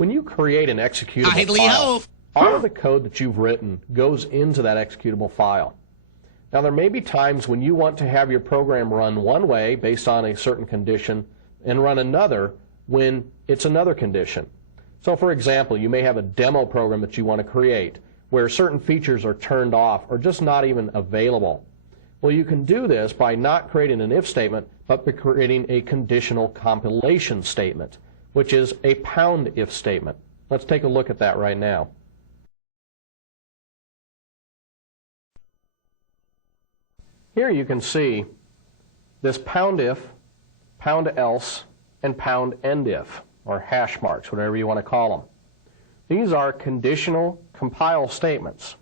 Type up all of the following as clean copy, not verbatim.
When you create an executable file, all of the code that you've written goes into that executable file. Now, there may be times when you want to have your program run one way based on a certain condition and run another when it's another condition. So, for example, you may have a demo program that you want to create where certain features are turned off or just not even available. Well, you can do this by not creating an if statement, but by creating a conditional compilation statement, which is a pound if statement. Let's take a look at that right now. Here you can see this pound if, pound else, and pound end if, or hash marks, whatever you want to call them. These are conditional compile statements,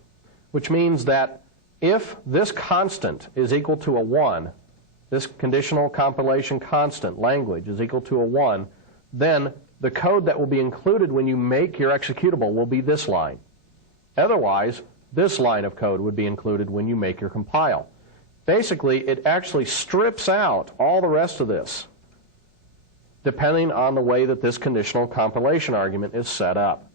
which means that if this constant is equal to a 1, this conditional compilation constant language is equal to a 1, then the code that will be included when you make your executable will be this line. Otherwise, this line of code would be included when you make your compile. Basically, it actually strips out all the rest of this, depending on the way that this conditional compilation argument is set up.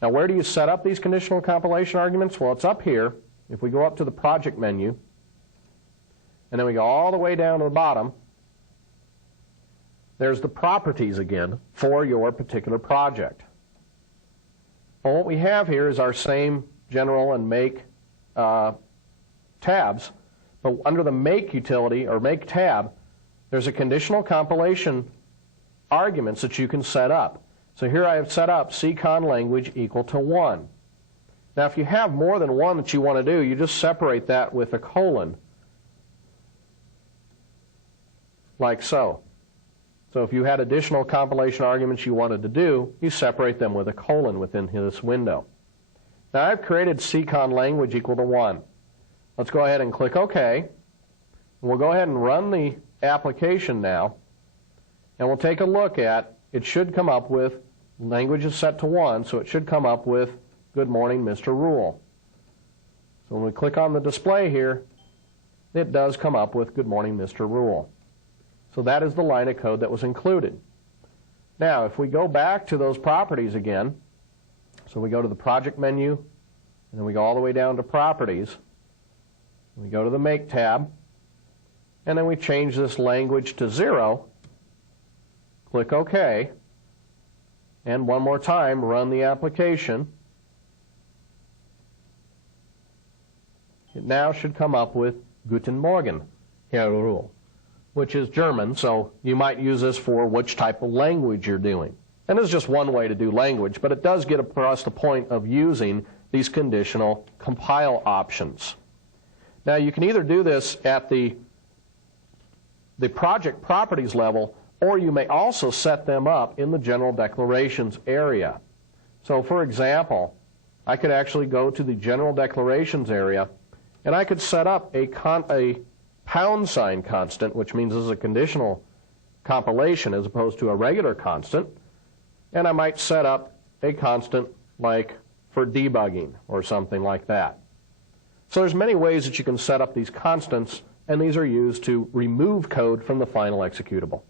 Now, where do you set up these conditional compilation arguments? Well, it's up here. If we go up to the project menu, and then we go all the way down to the bottom, there's the properties again for your particular project. Well, what we have here is our same general and make tabs, but under the make utility, or make tab, there's a conditional compilation arguments that you can set up. So here I have set up ccon language equal to 1. Now, if you have more than one that you want to do, you just separate that with a colon, like so. So if you had additional compilation arguments you wanted to do, you separate them with a colon within this window. Now, I've created ccon language equal to 1. Let's go ahead and click OK. We'll go ahead and run the application now, and we'll take a look at, it should come up with, language is set to 1, so it should come up with good morning, Mr. Rule. So when we click on the display here, it does come up with good morning, Mr. Rule. So that is the line of code that was included. Now, if we go back to those properties again, so we go to the project menu, and then we go all the way down to properties, we go to the make tab, and then we change this language to 0, click OK, and one more time run the application. It now should come up with Guten Morgen, Herr Rule, which is German, so you might use this for which type of language you're doing. And this is just one way to do language, but it does get across the point of using these conditional compile options. Now, you can either do this at the project properties level, or you may also set them up in the general declarations area. So, for example, I could actually go to the general declarations area, and I could set up a pound sign constant, which means this is a conditional compilation as opposed to a regular constant, and I might set up a constant like for debugging or something like that. So there's many ways that you can set up these constants, and these are used to remove code from the final executable.